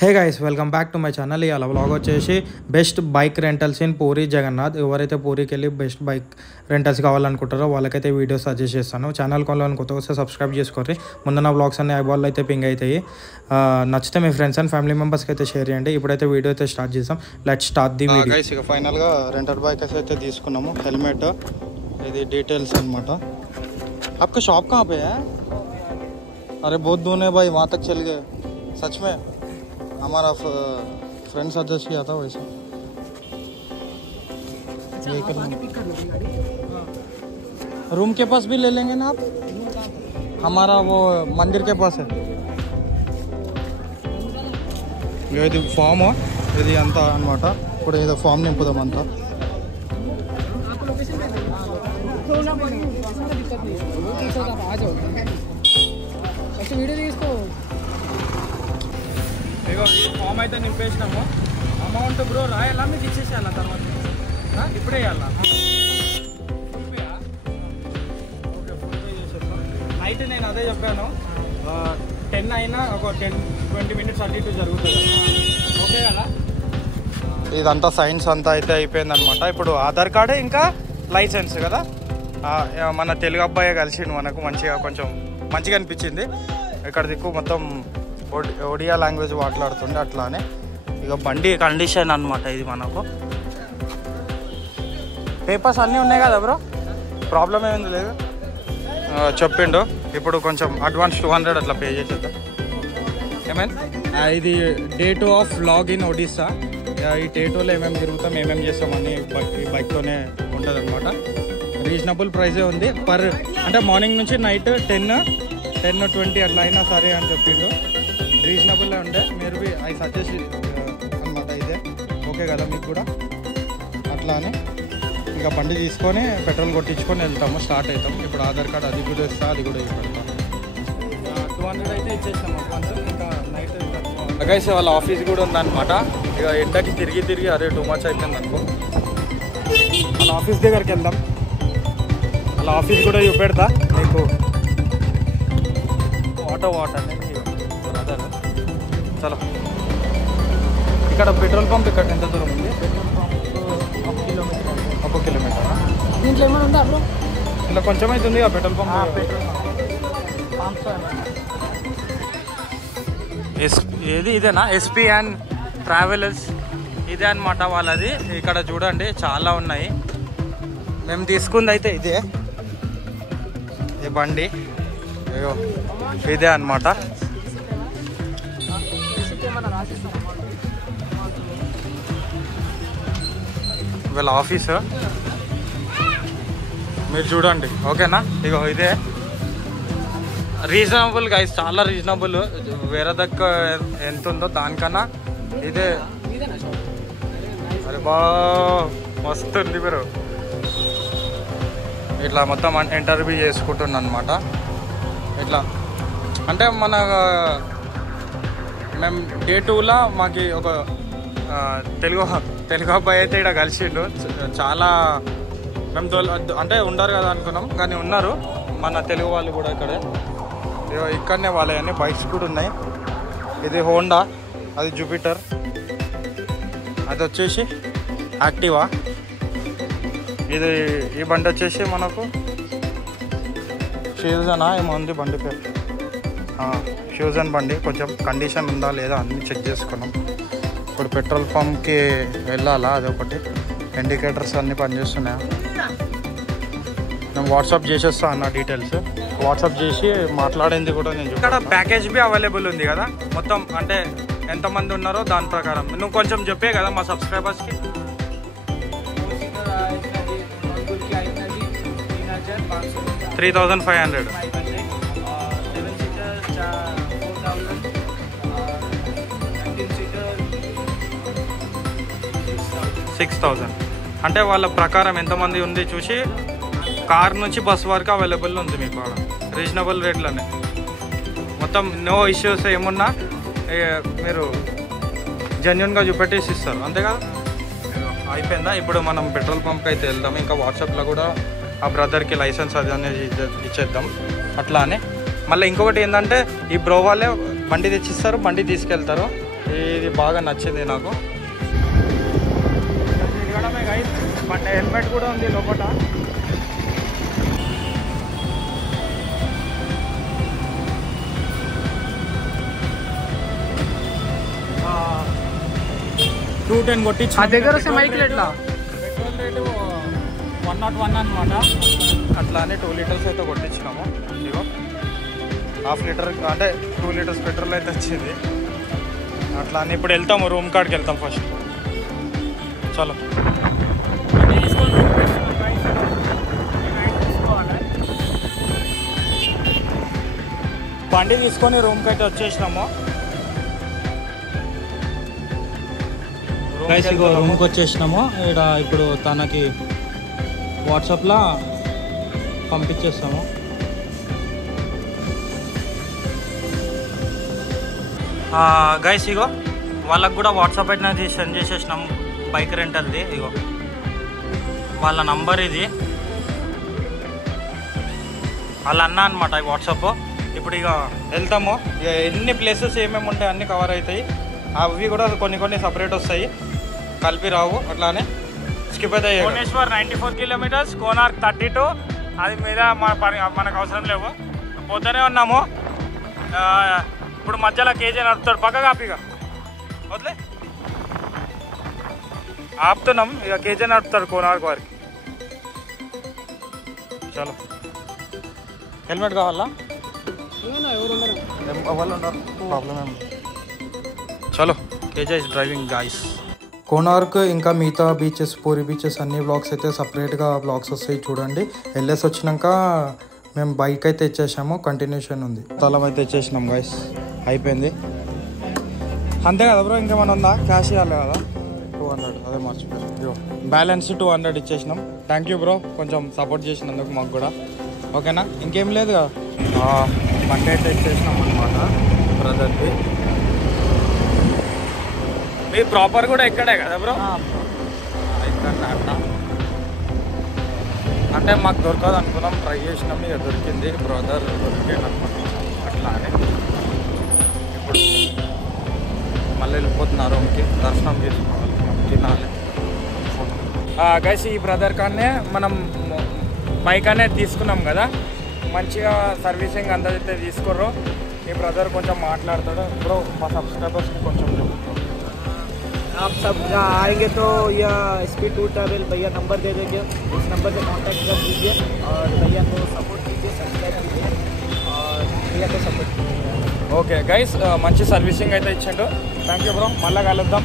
Hey guys, welcome back to my channel. ఇవాళ vlog వచ్చేసి best bike rentals in Puri Jagannath. ఎవరైతే పూరికి వెళ్ళి బెస్ట్ బైక్ రెంటల్స్ కావాలనుకుంటారో వాళ్ళకైతే వీడియో సజెస్ట్ చేస్తాను. ఛానల్ కొనాలని కొత్త వస్తే సబ్స్క్రైబ్ చేసుకోండి. ముందున్న వ్లాగ్స్ అన్ని ఐబాల్ అయితే పింగ్ అవుతాయి. నచ్చితే మీ ఫ్రెండ్స్ అండ్ ఫ్యామిలీ మెంబర్స్కి అయితే షేర్ చేయండి. ఇప్పుడైతే వీడియో అయితే స్టార్ట్ చేస్తాం. Let's start the video. Guys, ఇక ఫైనల్గా రెంటల్ బైక్ అయితే తీసుకున్నాము. హెల్మెట్, ఇది డీటెయిల్స్ అనమాట. आपका शॉप कहाँ पे है? अरे बहुत दूर है भाई, वहाँ तक चल गए. सच में हमारा फ्रेंड सजेस्ट किया था वैसे. रूम के पास भी ले लेंगे ना आप? हमारा वो मंदिर के पास है. ఇది ఫామ్, ఇది అంతా అనమాట. ఇప్పుడు ఏదో ఫామ్ నింపుదాం అంతా. ఇగో ఈ ఫామ్ అయితే నింపేసినాము. అమౌంట్ బ్రో రాయాలా, మీకు ఇచ్చేసేయాలా తర్వాత? ఇప్పుడే వేయాలా? ఓకే, ఫుల్ పే చేసేస్తాం. నైట్ నేను అదే చెప్పాను, 10 అయినా ఒక 10-20 మినిట్స్ అటు ఇటు జరుగుతుంది. ఓకే కదా? ఇదంతా సైన్స్ అంతా అయితే అయిపోయింది అనమాట. ఇప్పుడు ఆధార్ కార్డు ఇంకా లైసెన్స్ కదా. మన తెలుగు అబ్బాయి కలిసిండు మనకు, కొంచెం మంచిగా అనిపించింది. ఇక్కడ దిక్కు మొత్తం ఒడియా లాంగ్వేజ్ మాట్లాడుతుండే అట్లానే. ఇక బండి కండిషన్ అనమాట ఇది. మనకు పేపర్స్ అన్నీ ఉన్నాయి కదా బ్రో, ప్రాబ్లం ఏమైంది లేదు చెప్పిండు. ఇప్పుడు కొంచెం అడ్వాన్స్ 200 అట్లా పే చేసేద్దాం. ఏమైనా ఇది day 2 of vlog in Odisha. ఈ డే 2లో ఏమేమి తిరుగుతాం, ఏమేమి చేస్తాం అని ఈ బైక్తోనే ఉంటుంది అనమాట. రీజనబుల్ ప్రైజే ఉంది. అంటే మార్నింగ్ నుంచి నైట్ 10-20 అట్లా అయినా సరే అని చెప్పిండు. రీజనబుల్ ఉండే. మీరు బి ఐ సజెస్ట్ అనమాట. ఇదే ఓకే కదా మీకు కూడా? అట్లా అని ఇంకా బండి తీసుకొని పెట్రోల్ కొట్టించుకొని వెళ్తాము, స్టార్ట్ అవుతాం. ఇప్పుడు ఆధార్ కార్డు అది కూడా ఇస్తా, అది కూడా ఇవ్వడతాం. 200 అయితే ఇచ్చేసాం అడ్వాన్స్. ఇంకా నైట్ గైస్ వాళ్ళ ఆఫీస్ కూడా ఉందన్నమాట. ఇక ఎండకి తిరిగి అరే టూ మచ్ అవుతుంది అనుకో. వాళ్ళ ఆఫీస్ దగ్గరికి వెళ్దాం. వాళ్ళ ఆఫీస్ కూడా చూపెడతా నీకు. వాటర్ బ్రదర్, చలో. ఇక్కడ పెట్రోల్ పంప్ ఇక్కడ ఎంత దూరం ఉంది? Petrol pump 1 kilometre. దీంట్లో ఏమైనా ఉందా బ్రో? ఇలా కొంచెం అవుతుంది ఆ పెట్రోల్ పంప్. ఏది ఇదేనా? ఎస్పీ అండ్ ట్రావెలర్స్ ఇదే అనమాట వాళ్ళది. ఇక్కడ చూడండి చాలా ఉన్నాయి. మేము తీసుకుంది అయితే ఇదే, ఈ బండి ఇదే అనమాట. వీళ్ళ ఆఫీసు మీరు చూడండి, ఓకేనా? ఇగో ఇదే రీజనబుల్ గైస్, చాలా రీజనబుల్. వేరే దక్క ఎంత ఉందో దానికన్నా ఇదే. అరే బా మస్తు ఉంది మీరు. ఇట్లా మొత్తం ఇంటర్వ్యూ చేసుకుంటున్నా అనమాట. ఇట్లా అంటే మేము డే 2లో మాకు ఒక తెలుగు అబ్బాయి అయితే ఇక్కడ కలిసిండు. చాలా మేము అంటే ఉండరు కదా అనుకున్నాం, కానీ ఉన్నారు మన తెలుగు వాళ్ళు కూడా ఇక్కడనే వాళ్ళని బైక్స్ కూడా ఉన్నాయి. ఇది హోండా, అది జూపిటర్, అది వచ్చేసి యాక్టివా. ఈ బండి వచ్చేసి మనకు ఫ్యూజనా ఏమో ఉంది బండి పేరు. ఫ్యూజన్ బండి. కొంచెం కండిషన్ ఉందా లేదా అన్నీ చెక్ చేసుకున్నాం. ఇప్పుడు పెట్రోల్ పంప్కి వెళ్ళాలా, అదొకటి. ఇండికేటర్స్ అన్నీ పనిచేస్తున్నాయా? నేను వాట్సాప్ చేసేస్తా అన్న డీటెయిల్స్. వాట్సాప్ చేసి మాట్లాడేది కూడా నేను. ఇక్కడ ప్యాకేజ్ బి అవైలబుల్ ఉంది కదా మొత్తం. అంటే ఎంతమంది ఉన్నారో దాని ప్రకారం నువ్వు కొంచెం చెప్పే కదా మా సబ్స్క్రైబర్స్కి. 3,500. 6,000. అంటే వాళ్ళ ప్రకారం ఎంతమంది ఉంది చూసి కార్ నుంచి బస్ వరకు అవైలబుల్ ఉంది మీకు. రీజనబుల్ రేట్లోనే మొత్తం. నో ఇష్యూస్ ఏమున్నా మీరు జెన్యున్గా చూపెట్టేసి ఇస్తారు, అంతే కదా? అయిపోయిందా? ఇప్పుడు మనం పెట్రోల్ పంప్కి అయితే వెళ్దాం. ఇంకా వాట్సాప్లో కూడా ఆ బ్రదర్కి లైసెన్స్ అది అనేది ఇచ్చేద్దాం. అట్లా అని మళ్ళీ ఇంకొకటి ఏంటంటే ఈ బ్రో వాళ్ళే బండి తెచ్చిస్తారు, బండి తీసుకెళ్తారు. ఇది బాగా నచ్చింది నాకు. తిరగడమే గైస్, బట్ హెల్మెట్ కూడా ఉంది లోపల. $210 కొట్టించి దగ్గర వస్తే మైకిల్ ఎట్లా పెట్రోల్ రేటు 101 అనమాట. అట్లా అని 2 లీటర్స్ అయితే కొట్టించినాము. ఇగో ½ లీటర్ అంటే 2 లీటర్స్ పెట్రోల్ అయితే వచ్చింది. అట్లా అని ఇప్పుడు వెళ్తాము, రూమ్ కాడికి వెళ్తాం ఫస్ట్. చలో బండి తీసుకొని రూమ్కి అయితే వచ్చేసినాము. రూమ్కి వచ్చేసినాము. ఇక్కడ ఇప్పుడు తనకి వాట్సాప్లో పంపించేస్తాము. గైస్ ఇగో వాళ్ళకు కూడా వాట్సాప్ అయితే సెండ్ చేసేసినాము బైక్ రెంటల్ది. ఇగో వాళ్ళ నంబర్ ఇది, వాళ్ళ అన్న అనమాట ఈ వాట్సాప్. ఇప్పుడు ఇక వెళ్తాము. ఇక ఎన్ని ప్లేసెస్ ఏమేమి ఉంటాయి అన్నీ కవర్ అవుతాయి. అవి కూడా కొన్ని సపరేట్ వస్తాయి, కలిపి రావు. అట్లానే స్కిప్ అయితే భువనేశ్వర్ 94 కిలోమీటర్స్, కోనార్క్ 32. అది మీద మనకు అవసరం లేవు, పోతూనే ఉన్నాము. ఇప్పుడు మధ్యలో కేజీ నడుపుతాడు, పక్క కాపీగా వదిలే ఆపుతున్నాం. ఇక కేజీ నడుపుతాడు కోనార్క్ వారికి. చలో హెల్మెట్ కావాలా? ఎవరు ఉండరు, ప్రాబ్లం ఏమి. చలో KG is driving guys. Konark ఇంకా మిగతా బీచెస్, పూరి బీచెస్ అన్ని బ్లాగ్స్ అయితే సపరేట్గా బ్లాగ్స్ వస్తాయి చూడండి. వెళ్ళేసి వచ్చినాక మేము బైక్ అయితే ఇచ్చేసాము, కంటిన్యూషన్ ఉంది. స్థలం అయితే ఇచ్చేసినాం గాయస్, అయిపోయింది. అంతే కదా బ్రో, ఇంకేమైనా ఉందా? క్యాష్ ఇవ్వాలి కదా 200, అదే మర్చిపోయారు. బ్యాలెన్స్ 200 ఇచ్చేసినాం. థ్యాంక్ యూ బ్రో, కొంచెం సపోర్ట్ చేసినందుకు మాకు కూడా. ఓకేనా, ఇంకేం లేదు కదా. బండి అయితే ఇచ్చేసినాం అనమాట బ్రదర్కి. మీ ప్రాపర్ కూడా ఇక్కడే కదా బ్రో? ఇక్కడ అట్లా అంటే మాకు దొరకదు అనుకున్నాం, ట్రై చేసినాం, ఇక దొరికింది. బ్రదర్ దొరికాడు అనమాట. అట్లా అని ఇప్పుడు మళ్ళీ వెళ్ళిపోతున్నారు రూమ్కి, దర్శనం చేసుకోవాలి, తినాలి. గైస్ ఈ బ్రదర్ కానే మనం బైక్ అనేది తీసుకున్నాం కదా, మంచిగా సర్వీసింగ్ అందరైతే తీసుకోర్రు. ఈ బ్రదర్ కొంచెం మాట్లాడతాడు. బ్రో మా సబ్స్క్రైబర్స్కి కొంచెం చెప్తారు. आप सब आएंगे तो यह SP टूर ट्रैवल भैया नंबर दे देंगे, उस नंबर से कांटेक्ट कर दीजिए और भैया को सपोर्ट कीजिए, सब्सक्राइब कीजिए और भैया को सपोर्ट कीजिए. ఓకే గైస్, మంచి సర్వీసింగ్ అయితే ఇచ్చిండు. థ్యాంక్ యూ బ్రో, మళ్ళీ కలుద్దాం.